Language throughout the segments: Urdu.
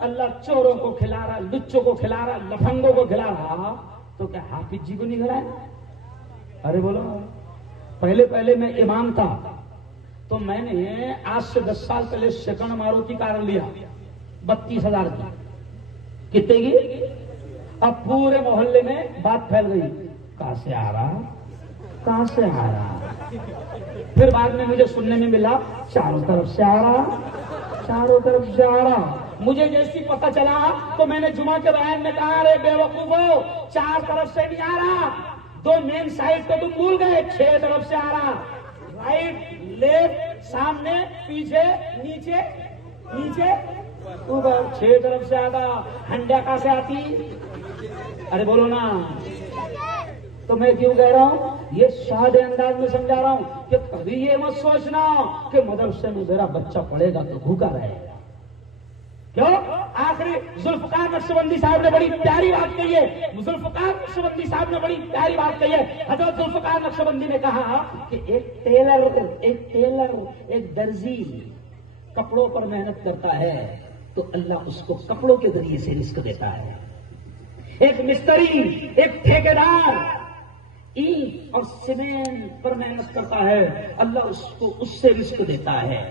اللہ چوروں کو کھلا رہا, لچوں کو کھلا رہا, لفنگوں کو کھلا رہا, تو کیا حافظ جی کو نہیں کھلایا؟ ارے بولو, پہلے میں امام تھا تو میں نے آج سے 10 سال پہلے سیکنڈ ماروتی کار لیا 32,000 کی. کتنے کی؟ اب پورے محلے میں بات پھیل گئی, کہاں سے آ رہا, کہاں سے آ رہا. پھر بعد میں مجھے سننے میں ملا چاروں طرف سے آ رہا, چاروں طرف سے آ رہا. مجھے جیسی پتہ چلا تو میں نے جمعہ کے بیان میں کہا, ارے بے وقوفو, 4 طرف سے نہیں آ رہا, 2 مین سائڈ تو تم بھول گئے, 6 طرف سے آ رہا. رائٹ لیفٹ, سامنے پیچھے نیچے نیچے اوپر, 6 طرف سے آتا. ہنڈیا کہاں سے آتی؟ ارے بولو نا. تو میں کیوں کہہ رہا ہوں, یہ سادے انداز میں سمجھا رہا ہوں کہ کبھی یہ مت سوچنا کہ مدرسے میں میرا بچہ پڑھے گا تو بھوکا رہے گا. کیوں؟ آخری ذوالفقار نقشبندی صاحب نے بڑی پیاری بات کہی ہے. ذوالفقار نقشبندی صاحب نے بڑی پیاری بات کہی ہے. حضرت ذوالفقار نقشبندی نے کہا کہ ایک ٹیلر ایک درزی کپڑوں پر محنت کرتا ہے تو اللہ اس کو کپڑوں کے ذریعے سے رزق دیتا ہے. ایک مستری, ایک ٹھیکیدار اینٹ اور سیمنٹ پر محنت کرتا ہے, اللہ اس کو اس سے رزق دیتا ہے.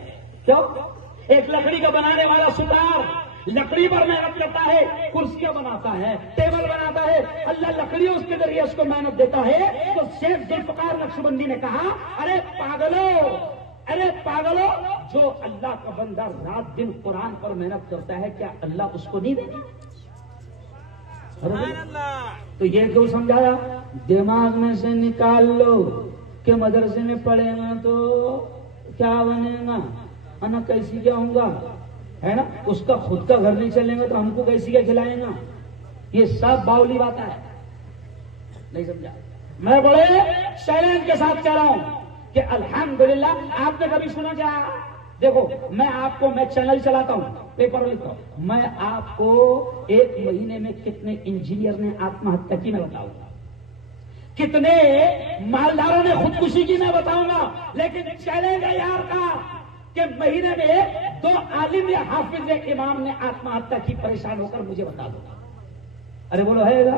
کیوں؟ ایک لکڑی کا بنانے والا ستار لکڑی پر محنت کرتا ہے, کرسیاں بناتا ہے, ٹیبل بناتا ہے, اللہ لکڑی اس کے ذریعے اس کو محنت دیتا ہے. تو شیخ ذوالفقار نقشبندی نے کہا, ارے پاگلو, جو اللہ کا بندہ رات دن قرآن پر محنت کرتا ہے کیا اللہ اس کو نہیں دے گا؟ تو یہ کیوں سمجھایا؟ دماغ میں سے نکال لو کہ مدرسے میں پڑھے گا تو کیا بنے گا, انا کیسی کیا ہوں گا, ہے نا. اس کا خود کا گھر نہیں چلے گا تو ہم کو کیسی کیا کھلائیں گا. یہ سب باولی بات ہے, نہیں سمجھا. میں بڑے چیلنج کے ساتھ کہہ رہا ہوں کہ الحمدللہ. آپ نے کبھی سنا کیا؟ دیکھو میں چینل چلاتا ہوں, پیپر لکھتا ہوں, میں آپ کو 1 مہینے میں کتنے انجینئر نے آتم ہتیا کی میں بتاؤں گا, کتنے مالداروں نے خودکشی کی میں بتاؤں گا. لیکن چیلنج ہے یار کا کہ مہینے میں 2 عالم یا حافظ یا امام نے آتم ہتیا کی, پریشان ہو کر مجھے بتا دو. ارے بولو ہے گا.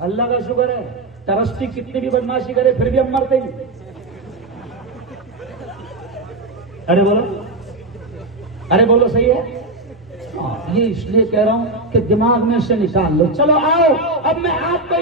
اللہ کا شکر ہے, ترستی کتنی بھی بدماشی کرے پھر بھی ہم مرتے نہیں. ارے بولو صحیح ہے. یہ اس لیے کہہ رہا ہوں کہ دماغ میں سے نکال لو. چلو آؤ, اب میں آپ کو